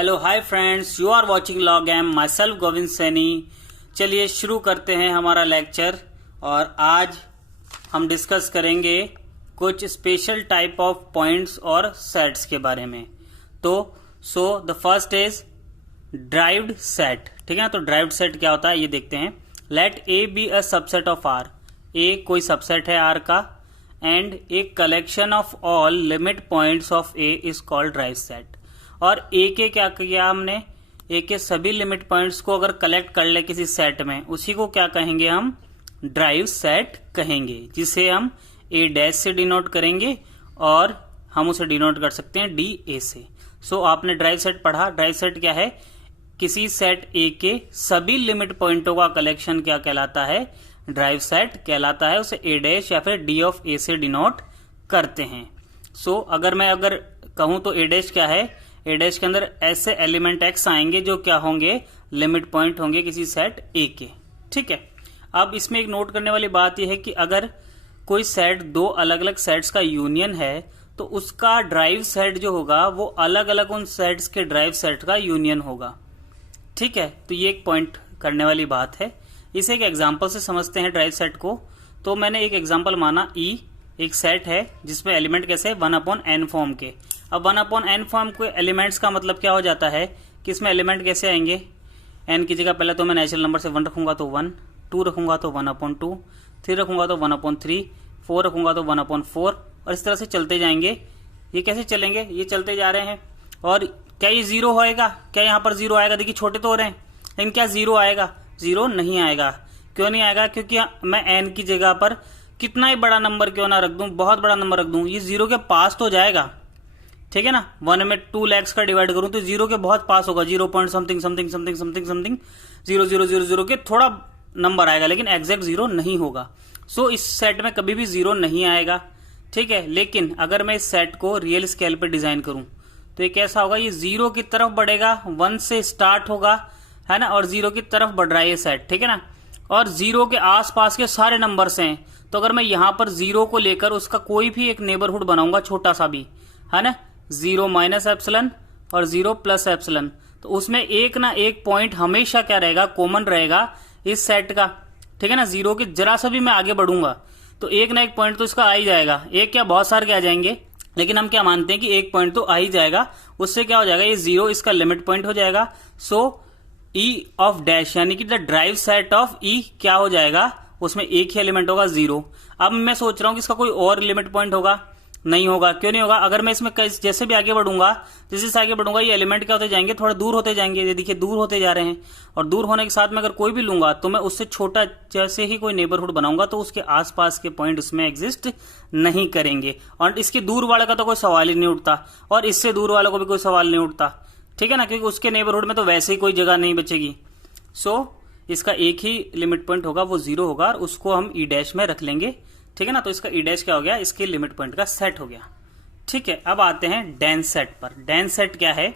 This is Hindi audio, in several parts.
Hello hi friends, you are watching log M, my self Govind Saini. चलिए शुरू करते हैं हमारा लेक्चर। और आज हम डिस्कस करेंगे कुछ स्पेशल टाइप ऑफ पॉइंट्स और सेट्स के बारे में। तो the first is derived set. ठीक है ना, तो ड्राइव्ड सेट क्या होता है ये देखते हैं। Let A be a subset of R. A कोई सबसेट है आर का, and A collection of all limit points of A is called derived set. और ए के क्या किया हमने, ए के सभी लिमिट पॉइंट्स को अगर कलेक्ट कर ले किसी सेट में, उसी को क्या कहेंगे हम, ड्राइव सेट कहेंगे, जिसे हम ए डैश से डिनोट करेंगे और हम उसे डिनोट कर सकते हैं डी ए से। आपने ड्राइव सेट पढ़ा। ड्राइव सेट क्या है, किसी सेट ए के सभी लिमिट पॉइंटों का कलेक्शन क्या कहलाता है, ड्राइव सेट कहलाता है। उसे ए डैश या फिर डी ऑफ ए से डिनोट करते हैं। अगर मैं कहूं तो ए डैश क्या है, ए डैश के अंदर ऐसे एलिमेंट एक्स आएंगे जो क्या होंगे, लिमिट पॉइंट होंगे किसी सेट ए के। ठीक है, अब इसमें एक नोट करने वाली बात यह है कि अगर कोई सेट दो अलग अलग सेट्स का यूनियन है तो उसका ड्राइव सेट जो होगा वो अलग अलग उन सेट्स के ड्राइव सेट का यूनियन होगा। ठीक है, तो ये एक पॉइंट करने वाली बात है। इसे एक एग्जाम्पल से समझते हैं ड्राइव सेट को। तो मैंने एक एग्जाम्पल माना ई एक सेट है जिसमें एलिमेंट कैसे 1/n फॉर्म के। अब 1/n फॉर्म के एलिमेंट्स का मतलब क्या हो जाता है कि इसमें एलिमेंट कैसे आएंगे, n की जगह पहले तो मैं नेचुरल नंबर से 1 रखूंगा तो 1, 2 रखूंगा तो 1/2, 3 रखूंगा तो 1/3, 4 रखूंगा तो 1/4, और इस तरह से चलते जाएंगे। ये कैसे चलेंगे, ये चलते जा रहे हैं। और क्या ये जीरो होएगा, क्या यहाँ पर जीरो आएगा, देखिए छोटे तो हो रहे हैं, लेकिन क्या जीरो आएगा, जीरो नहीं आएगा। क्यों नहीं आएगा, क्योंकि मैं n की जगह पर कितना ही बड़ा नंबर क्यों ना रख दूं, बहुत बड़ा नंबर रख दूं, ये जीरो के पास तो जाएगा। ठीक है ना, 1 में 2 lakhs का डिवाइड करूं तो जीरो के बहुत पास होगा, 0 point something something something something something 0 के थोड़ा नंबर आएगा, लेकिन एग्जैक्ट जीरो नहीं होगा। इस सेट में कभी भी जीरो नहीं आएगा। ठीक है, लेकिन अगर मैं इस सेट को रियल स्केल पे डिजाइन करूं तो ये कैसा होगा, ये जीरो की तरफ बढ़ेगा, 1 से स्टार्ट होगा, है ना, और जीरो की तरफ बढ़ रहा है ये सेट। ठीक है ना, और जीरो के आसपास के सारे नंबर्स हैं। तो अगर मैं यहां पर जीरो को लेकर उसका कोई भी एक नेबरहुड बनाऊंगा छोटा सा भी, है ना, 0 माइनस एप्सिलन और 0 प्लस एप्सिलन, तो उसमें एक ना एक पॉइंट हमेशा क्या रहेगा, कॉमन रहेगा इस सेट का। ठीक है ना, जीरो के जरा सा भी मैं आगे बढ़ूंगा तो एक ना एक पॉइंट तो इसका आ ही जाएगा। एक क्या बहुत सारे क्या आ जाएंगे, लेकिन हम क्या मानते हैं कि एक पॉइंट तो आ ही जाएगा। उससे क्या हो जाएगा, ये जीरो इसका लिमिट पॉइंट हो जाएगा। ई ऑफ डैश यानी कि द ड्राइव सेट ऑफ ई क्या हो जाएगा, उसमें एक ही एलिमेंट होगा, जीरो। अब मैं सोच रहा हूं कि इसका कोई और लिमिट पॉइंट होगा, नहीं होगा। क्यों नहीं होगा, अगर मैं इसमें जैसे भी आगे बढ़ूंगा, जैसे से आगे बढ़ूंगा ये एलिमेंट क्या होते जाएंगे, थोड़ा दूर होते जाएंगे। ये देखिए दूर होते जा रहे हैं, और दूर होने के साथ में अगर कोई भी लूंगा तो मैं उससे छोटा जैसे ही कोई नेबरहुड बनाऊंगा तो उसके आसपास के पॉइंट उसमें एग्जिस्ट नहीं करेंगे। और इसके दूर वाले का तो कोई सवाल ही नहीं उठता, और इससे दूर वालों को भी कोई सवाल नहीं उठता। ठीक है ना, क्योंकि उसके नेबरहुड में तो वैसे ही कोई जगह नहीं बचेगी। इसका एक ही लिमिट पॉइंट होगा, वो जीरो होगा, और उसको हम ई डैश में रख लेंगे। ठीक है ना, तो इसका ई डैश क्या हो गया, इसके लिमिट पॉइंट का सेट हो गया। ठीक है, अब आते हैं डेंस सेट पर। डेंस सेट क्या है,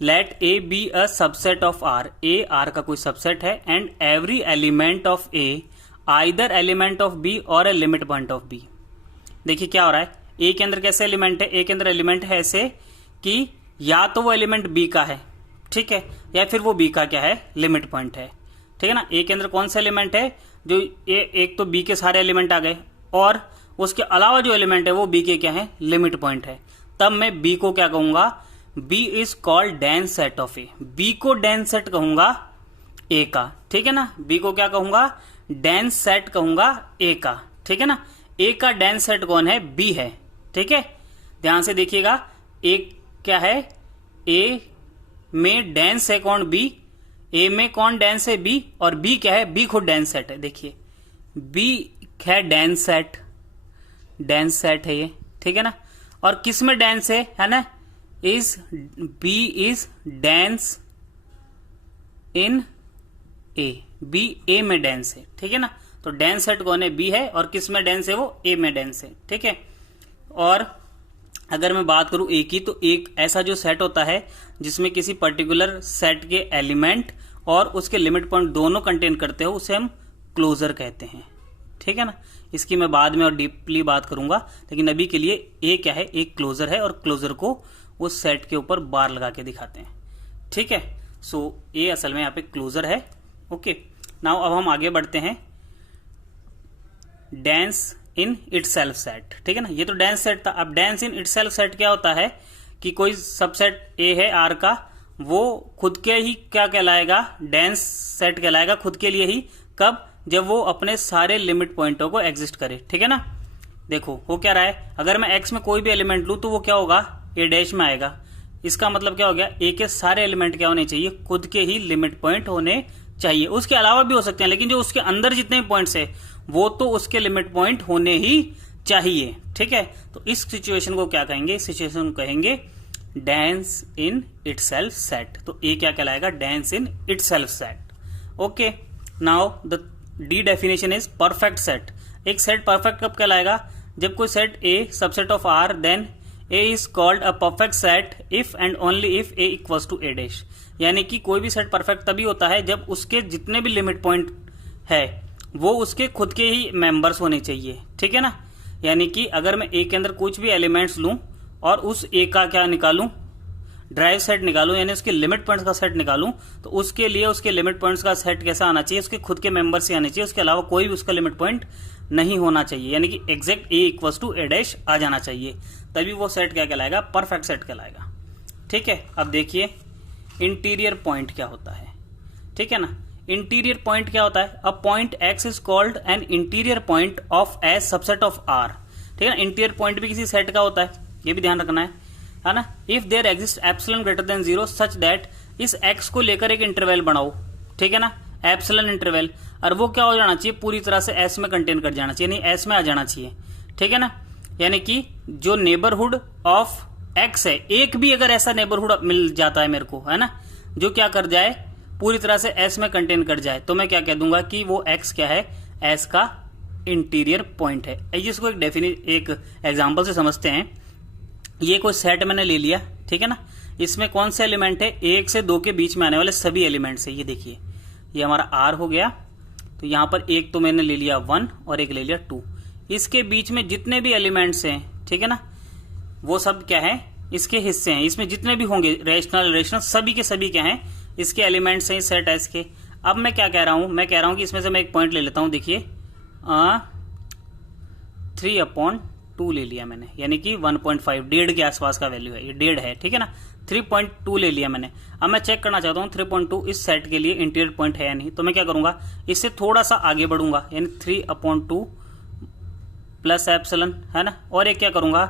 let A be a subset of R. A R का कोई सबसेट है, and every element of A either element of B और a limit point of B. देखिए क्या हो रहा है, ए के अंदर कैसे एलिमेंट है, ए के अंदर एलिमेंट है ऐसे कि या तो वो एलिमेंट बी का है, ठीक है, या फिर वो बी का क्या है, लिमिट पॉइंट है। ठीक है ना, ए के अंदर कौन सा एलिमेंट है, जो एक तो बी के सारे एलिमेंट आ गए, और उसके अलावा जो एलिमेंट है वो बी के क्या है, लिमिट पॉइंट है। तब मैं बी को क्या कहूंगा, B is called dense set of A. B को डेंस सेट कहूंगा ए का। ठीक है ना, बी को क्या कहूंगा, डेंस सेट कहूंगा ए का। ठीक है ना, ए का डेंस सेट कौन है, बी है। ठीक है, ध्यान से देखिएगा, ए क्या है, ए में डेंस है कौन, बी। ए में कौन डेंस है, बी, और बी क्या है, बी खुद डेंस सेट है। देखिए बी है डेंस सेट, डेंस सेट है ये। ठीक है ना, और किस में डेंस है ना, is B is dense in A. B A में डेंस है। ठीक है ना, तो डेंस सेट कौन है, बी है, और किस में डेंस है, वो ए में डेंस है। ठीक है, और अगर मैं बात करूं ए की, तो एक ऐसा जो सेट होता है जिसमें किसी पर्टिकुलर सेट के एलिमेंट और उसके लिमिट पॉइंट दोनों कंटेन करते हो, उसे हम क्लोजर कहते हैं। ठीक है ना, इसकी मैं बाद में और डीपली बात करूंगा, लेकिन अभी के लिए ए क्या है, एक क्लोजर है, और क्लोजर को उस सेट के ऊपर बार लगा के दिखाते हैं। ठीक है, सो ये असल में यहाँ पे क्लोजर है। ओके, नाउ अब हम आगे बढ़ते हैं। डेंस इन इटसेल्फ सेट, ठीक है ना, ये तो डेंस सेट था। अब डेंस इन इटसेल्फ सेट क्या होता है कि कोई सबसेट ए है आर का, वो खुद के ही क्या कहलाएगा, डेंस सेट कहलाएगा खुद के लिए ही। कब? जब वो अपने सारे लिमिट पॉइंटों को एग्जिस्ट करे। ठीक है ना, देखो हो क्या रहा है, अगर मैं एक्स में कोई भी एलिमेंट लूं तो वो क्या होगा, ए डैश में आएगा। इसका मतलब क्या हो गया, ए के सारे एलिमेंट क्या होने चाहिए, खुद के ही लिमिट पॉइंट होने चाहिए। उसके अलावा भी हो सकते हैं, लेकिन जो उसके अंदर जितने पॉइंट्स है वो तो उसके लिमिट पॉइंट होने ही चाहिए। ठीक है, तो इस सिचुएशन को क्या कहेंगे, इस सिचुएशन को कहेंगे डेंस इन इटसेल्फ सेट। तो ए क्या कहलाएगा, dense in itself set. Okay, now the D definition is perfect set. एक सेट परफेक्ट कब कहलाएगा, जब कोई set A subset of R, then A is called a perfect set if and only if A equals to A dash. यानी कि कोई भी सेट परफेक्ट तभी होता है जब उसके जितने भी लिमिट पॉइंट है वो उसके खुद के ही मेंबर्स होने चाहिए। ठीक है ना, यानी कि अगर मैं ए के अंदर कुछ भी एलिमेंट्स लूं और उस ए का क्या निकालूं, ड्राइव सेट निकालूं, यानी उसके लिमिट पॉइंट्स का सेट निकालूं, तो उसके लिए उसके लिमिट पॉइंट्स का सेट कैसा आना चाहिए, उसके खुद के मेंबर से आने चाहिए, उसके अलावा कोई भी उसका लिमिट पॉइंट नहीं होना चाहिए। यानी कि exact A equals to A dash आ जाना चाहिए, तभी वो सेट क्या कहलाएगा, परफेक्ट सेट कहलाएगा। ठीक है, अब देखिए इंटीरियर पॉइंट क्या होता है। ठीक है ना, इंटीरियर पॉइंट क्या होता है, a point X is called an interior point of as subset of R. ठीक है ना, इंटीरियर पॉइंट भी किसी सेट का होता है, ये भी ध्यान रखना है ना। If there exist epsilon greater than 0 such that, इस एक्स को लेकर एक इंटरवल बनाओ। ठीक है ना, एप्सिलॉन इंटरवल, और वो क्या हो जाना चाहिए, पूरी तरह से एस में कंटेन कर जाना चाहिए, यानी एस में आ जाना चाहिए। ठीक है ना, यानी कि जो नेबरहुड ऑफ एक्स है, एक भी अगर ऐसा नेबरहुड मिल जाता है मेरे को, है ना, जो क्या कर जाए, पूरी तरह से एस में कंटेन कर जाए, तो मैं क्या कह दूंगा कि वो एक्स क्या है, एस का इंटीरियर पॉइंट है। इसको एक एग्जांपल से समझते हैं। ये कोई सेट मैंने ले लिया, ठीक है ना, इसमें कौन से एलिमेंट है, 1 से 2 के बीच में आने वाले सभी एलिमेंट्स है। ये देखिए, ये हमारा आर हो गया, तो यहां पर एक तो मैंने ले लिया 1 और एक ले लिया 2। इसके बीच में जितने भी एलिमेंट्स हैं, ठीक है ना, वो सब क्या है, इसके हिस्से हैं। इसमें जितने भी होंगे रेशनल सभी के सभी क्या हैं, इसके एलिमेंट्स हैं सेट एस के। अब मैं क्या कह रहा हूं, मैं कह रहा हूं कि इसमें से मैं एक पॉइंट ले लेता हूं। देखिए 3/2 ले लिया मैंने, यानी कि 1.5, 1.5 के आसपास का वैल्यू है, ये 1.5 है। ठीक है ना, 3.2 ले लिया मैंने। अब मैं चेक करना चाहता हूं 3.2 इस सेट के लिए इंटीरियर पॉइंट है या नहीं, तो मैं क्या करूंगा, इससे थोड़ा सा आगे बढ़ूंगा, यानी 3/2 प्लस एप्सिलॉन, है ना, और एक क्या करूंगा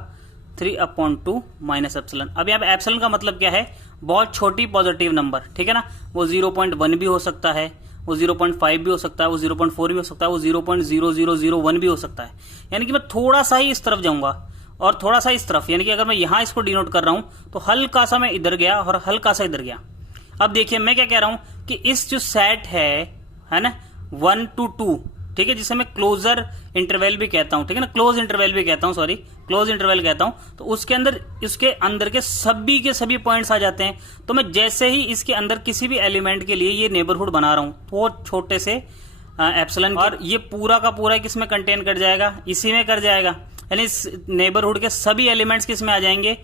3/2 माइनस एप्सिलॉन। अब यहाँ पे एप्सिलॉन का मतलब क्या है, बहुत छोटी पॉजिटिव नंबर। ठीक है ना, वो 0.1 भी हो सकता है, वो 0.5 भी हो सकता है, वो 0.4 भी हो सकता है, वो 0.0001 भी हो सकता है। यानी कि मैं थोड़ा सा ही इस तरफ जाऊंगा और थोड़ा सा इस तरफ, यानी कि अगर मैं यहां इसको डिनोट कर रहा हूं तो हल्का सा मैं इधर गया और हल्का सा इधर गया। अब देखिए मैं क्या कह रहा हूं कि इस जो सेट है ना, 1 to 2, ठीक है, जिसे मैं क्लोजर इंटरवल भी कहता हूं, ठीक है ना, क्लोज इंटरवल भी कहता हूं, सॉरी क्लोज इंटरवल कहता हूं, तो उसके अंदर के सभी पॉइंट्स आ जाते हैं। तो मैं जैसे ही इसके अंदर किसी भी एलिमेंट के लिए ये नेबरहुड बना रहा हूं, तो छोटे से एप्सिलॉन, और ये पूरा का पूरा किसमें कंटेन कर जाएगा, इसी में कर जाएगा। यानी इस नेबरहुड के सभी एलिमेंट्स किस में आ जाएंगे,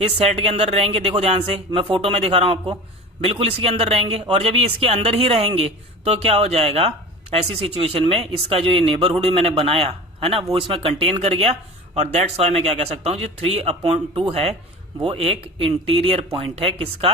इस सेट के अंदर रहेंगे। देखो ध्यान से, मैं फोटो में दिखा रहा हूं आपको, बिल्कुल इसके अंदर रहेंगे। और जब ये इसके अंदर ही रहेंगे तो क्या हो जाएगा, ऐसी सिचुएशन में इसका जो ये नेबरहुड मैंने बनाया है ना, वो इसमें कंटेन कर गया। और दैट्स वाई मैं क्या कह सकता हूं, जो 3/2 है वो एक इंटीरियर पॉइंट है किसका,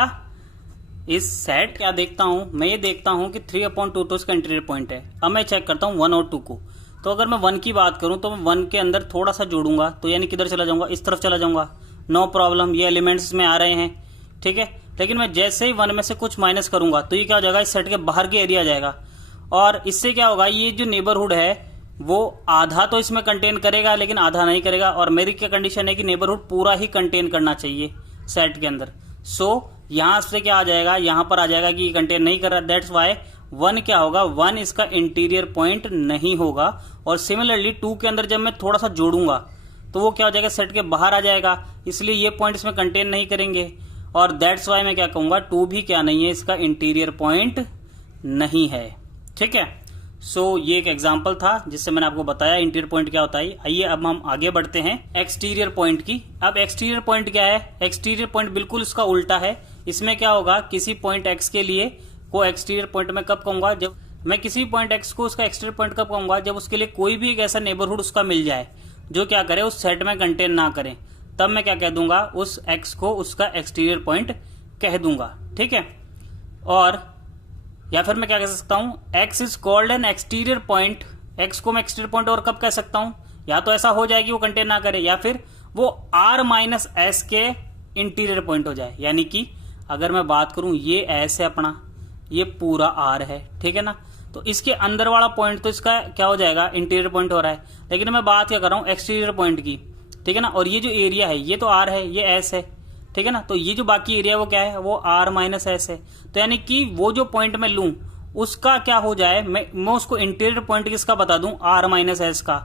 इस सेट। क्या देखता हूं मैं, ये देखता हूं कि 3/2 तो इसका इंटीरियर पॉइंट है। अब मैं चेक करता हूं 1 और 2 को, तो अगर मैं 1 की बात करूं तो मैं 1 के अंदर थोड़ा सा जोड़ूंगा, तो यानी किधर चला जाऊंगा, इस तरफ चला जाऊंगा, नो प्रॉब्लम, ये एलिमेंट्स में आ रहे हैं। ठीक है, लेकिन मैं जैसे ही 1 में से कुछ माइनस करूंगा तो ये क्या हो जाएगा, इस सेट के बाहर के एरिया आ जाएगा। और इससे क्या होगा, ये जो नेबरहुड है वो आधा तो इसमें कंटेन करेगा लेकिन आधा नहीं करेगा। और मेरी क्या कंडीशन है कि नेबरहुड पूरा ही कंटेन करना चाहिए सेट के अंदर। सो यहां से क्या आ जाएगा, यहां पर आ जाएगा कि कंटेन नहीं कर रहा, दैट्स वाई 1 क्या होगा, 1 इसका इंटीरियर पॉइंट नहीं होगा। और सिमिलरली 2 के अंदर जब मैं थोड़ा सा जोड़ूंगा तो वो क्या हो जाएगा, सेट के बाहर आ जाएगा, इसलिए ये पॉइंट इसमें कंटेन नहीं करेंगे। और दैट्स वाई मैं क्या कहूंगा, 2 भी क्या नहीं है, इसका इंटीरियर पॉइंट नहीं है। ठीक है, सो ये एक एग्जाम्पल था जिससे मैंने आपको बताया इंटीरियर पॉइंट क्या होता है। आइए अब हम आगे बढ़ते हैं एक्सटीरियर पॉइंट की। अब एक्सटीरियर पॉइंट क्या है? एक्सटीरियर पॉइंट बिल्कुल इसका उल्टा है। इसमें क्या होगा, किसी पॉइंट एक्स के लिए को एक्सटीरियर पॉइंट में कब कहूंगा, जब मैं किसी पॉइंट एक्स को उसका एक्सटीरियर पॉइंट कब कहूंगा, जब उसके लिए कोई भी एक ऐसा नेबरहुड उसका मिल जाए जो क्या करे, उस सेट में कंटेन ना करे, तब मैं क्या कह दूंगा, उस एक्स को उसका एक्सटीरियर पॉइंट कह दूंगा। ठीक है। और या फिर मैं क्या कह सकता हूं, x is called N exterior point. X को मैं एक्सटीरियर पॉइंट और कब कह सकता हूं, या तो ऐसा हो जाए कि वो कंटेन ना करे, या फिर वो आर माइनस एस के इंटीरियर पॉइंट हो जाए। यानी कि अगर मैं बात करूं, ये एस है अपना, ये पूरा आर है, ठीक है ना, तो इसके अंदर वाला पॉइंट तो इसका क्या हो जाएगा, इंटीरियर पॉइंट हो रहा है। लेकिन मैं बात क्या कर रहा हूं, एक्सटीरियर पॉइंट की, ठीक है ना। और ये जो एरिया है ये तो आर है, ये एस है, ठीक है ना। तो ये जो बाकी एरिया वो क्या है, वो आर माइनस एस है। तो यानी कि वो जो पॉइंट मैं लूं उसका क्या हो जाए, मैं उसको इंटीरियर पॉइंट किसका बता दूं, आर माइनस एस का,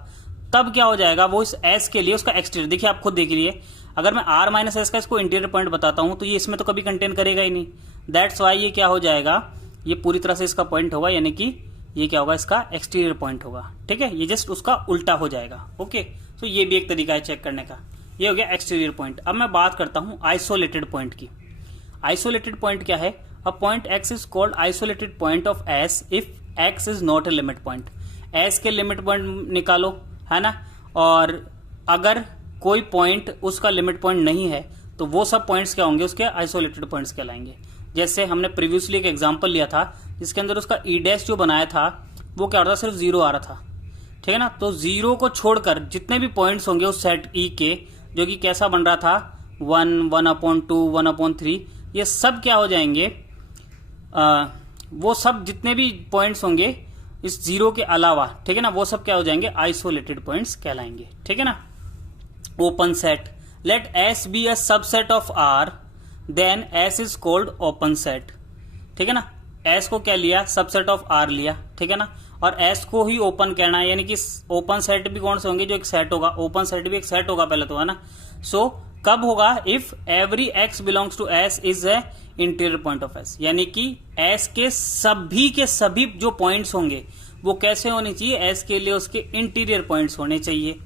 तब क्या हो जाएगा, वो इस एस के लिए उसका एक्सटीरियर। देखिए आप खुद देख लीजिए, अगर मैं आर माइनस एस का इसको इंटीरियर पॉइंट बताता हूं तो ये इसमें तो कभी कंटेन करेगा ही नहीं। दैट्स वाई ये क्या हो जाएगा, ये पूरी तरह से इसका पॉइंट होगा, यानी कि ये क्या होगा, इसका एक्सटीरियर पॉइंट होगा। ठीक है, ये जस्ट उसका उल्टा हो जाएगा। ओके, तो ये भी एक तरीका है चेक करने का। ये हो गया एक्सटीरियर पॉइंट। अब मैं बात करता हूं आइसोलेटेड पॉइंट की। आइसोलेटेड पॉइंट क्या है, a point X is called isolated point of S if x is not a limit point. S के लिमिट पॉइंट निकालो, है ना, और अगर कोई पॉइंट उसका लिमिट पॉइंट नहीं है तो वो सब पॉइंट्स क्या होंगे, उसके आइसोलेटेड पॉइंट्स कहलाएंगे। जैसे हमने प्रीवियसली एक एग्जांपल लिया था जिसके अंदर उसका ई डैश जो बनाया था वो क्या हो रहा था, सिर्फ 0 आ रहा था, ठीक है ना। तो 0 को छोड़कर जितने भी पॉइंट्स होंगे उस सेट ई के, जो कि कैसा बन रहा था, 1, 1/2, 1/3, ये सब क्या हो जाएंगे, वो सब जितने भी पॉइंट्स होंगे इस 0 के अलावा, ठीक है ना, वो सब क्या हो जाएंगे, आइसोलेटेड पॉइंट्स कहलाएंगे। ठीक है ना। Open set, let S be a subset of R then S is called open set. ठीक है ना, एस को क्या लिया, सबसेट ऑफ आर लिया, ठीक है ना, और एस को ही ओपन कहना है। यानी कि ओपन सेट भी कौन से होंगे, जो एक सेट होगा, ओपन सेट भी एक सेट होगा पहले तो, है ना। सो कब होगा, if every X belongs to S is a interior point of S. यानी कि एस के सभी जो पॉइंट्स होंगे वो कैसे होने चाहिए, एस के लिए उसके इंटीरियर पॉइंट्स होने चाहिए।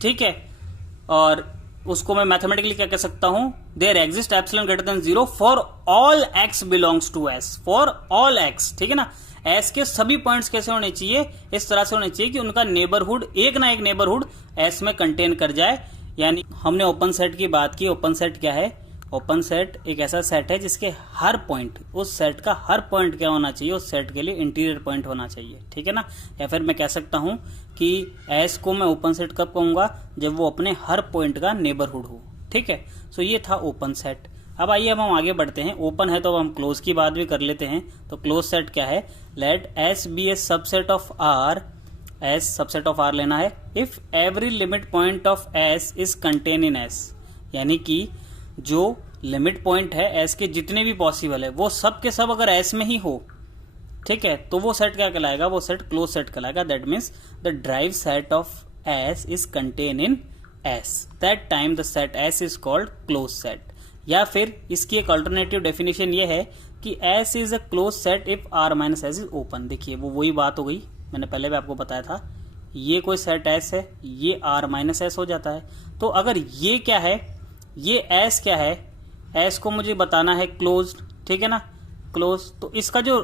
ठीक है, और उसको मैं मैथमेटिकली क्या कह सकता हूं, there exist epsilon greater than 0 for all X belongs to S, for all X. ठीक है ना, एस के सभी पॉइंट्स कैसे होने चाहिए, इस तरह से होने चाहिए कि उनका नेबरहुड, एक ना एक नेबरहुड एस में कंटेन कर जाए। यानी हमने ओपन सेट की बात की। ओपन सेट क्या है, ओपन सेट एक ऐसा सेट है जिसके हर पॉइंट, उस सेट का हर पॉइंट क्या होना चाहिए, उस सेट के लिए इंटीरियर पॉइंट होना चाहिए। ठीक है ना। या फिर मैं कह सकता हूं कि एस को मैं ओपन सेट कब कहूंगा, जब वो अपने हर पॉइंट का नेबरहुड हो। ठीक है, सो ये था ओपन सेट। अब आइए अब हम आगे बढ़ते हैं। ओपन है तो अब हम क्लोज की बात भी कर लेते हैं। तो क्लोज सेट क्या है, let S be a subset of R, S subset of R लेना है, if every limit point of S is contain in S. यानी कि जो लिमिट पॉइंट है एस के जितने भी पॉसिबल है वो सब के सब अगर एस में ही हो, ठीक है, तो वो सेट क्या कहलाएगा, वो सेट क्लोज सेट कहलाएगा। That means the drive set of S is contain in S, that time the set S is called close set. या फिर इसकी एक अल्टरनेटिव डेफिनेशन ये है कि S is a close set if R minus S is open. देखिए वो वही बात हो गई, मैंने पहले भी आपको बताया था, ये कोई सेट एस है, ये आर माइनस एस हो जाता है। तो अगर ये क्या है, ये एस क्या है, एस को मुझे बताना है क्लोज्ड, ठीक है ना, क्लोज। तो इसका जो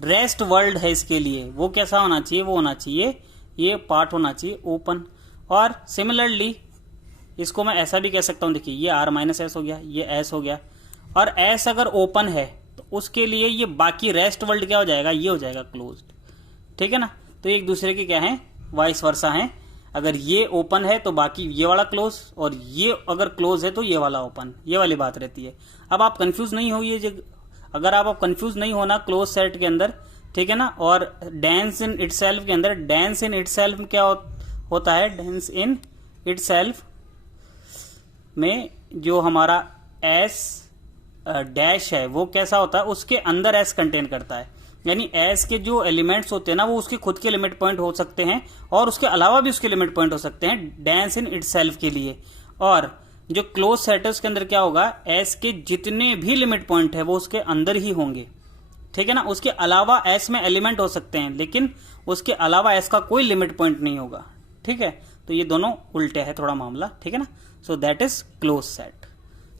रेस्ट वर्ल्ड है इसके लिए वो कैसा होना चाहिए, वो होना चाहिए, ये पार्ट होना चाहिए ओपन। और सिमिलरली इसको मैं ऐसा भी कह सकता हूं, देखिए ये आर माइनस एस हो गया, ये एस हो गया, और एस अगर ओपन है तो उसके लिए ये बाकी रेस्ट वर्ल्ड क्या हो जाएगा, ये हो जाएगा क्लोज्ड। ठीक है ना, तो एक दूसरे के क्या है, वाइस वर्सा है। अगर ये ओपन है तो बाकी ये वाला क्लोज, और ये अगर क्लोज है तो ये वाला ओपन, ये वाली बात रहती है। अब आप कंफ्यूज नहीं होइए, अगर आप कंफ्यूज नहीं होना क्लोज सेट के अंदर, ठीक है ना। और डेंस इन इटसेल्फ के अंदर, डेंस इन इटसेल्फ क्या होता है, डेंस इन इटसेल्फ में जो हमारा एस डैश है वो कैसा होता है, उसके अंदर एस कंटेन करता है। यानी एस के जो एलिमेंट्स होते हैं ना वो उसके खुद के लिमिट पॉइंट हो सकते हैं और उसके अलावा भी उसके लिमिट पॉइंट हो सकते हैं डेंस इन इटसेल्फ के लिए। और जो क्लोज सेट है उसके अंदर क्या होगा, एस के जितने भी लिमिट पॉइंट है वो उसके अंदर ही होंगे। ठीक है ना। उसके अलावा एस में एलिमेंट हो सकते हैं, लेकिन उसके अलावा एस का कोई लिमिट पॉइंट नहीं होगा, ठीक है। तो ये दोनों उल्टे है थोड़ा मामला, ठीक है ना। So that is close set.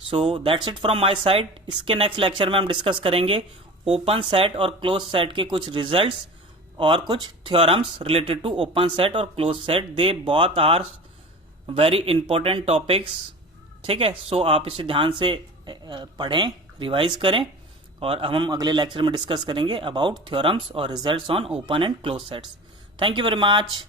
So that's it from my side. इसके नेक्स्ट लेक्चर में हम डिस्कस करेंगे ओपन सेट और क्लोज सेट के कुछ रिजल्ट्स और कुछ theorems related to open set और close set. They both are very important topics, ठीक है। सो आप इसे ध्यान से पढ़ें, रिवाइज करें, और हम अगले लेक्चर में डिस्कस करेंगे अबाउट थ्योरम्स और results on open and close sets. Thank you very much.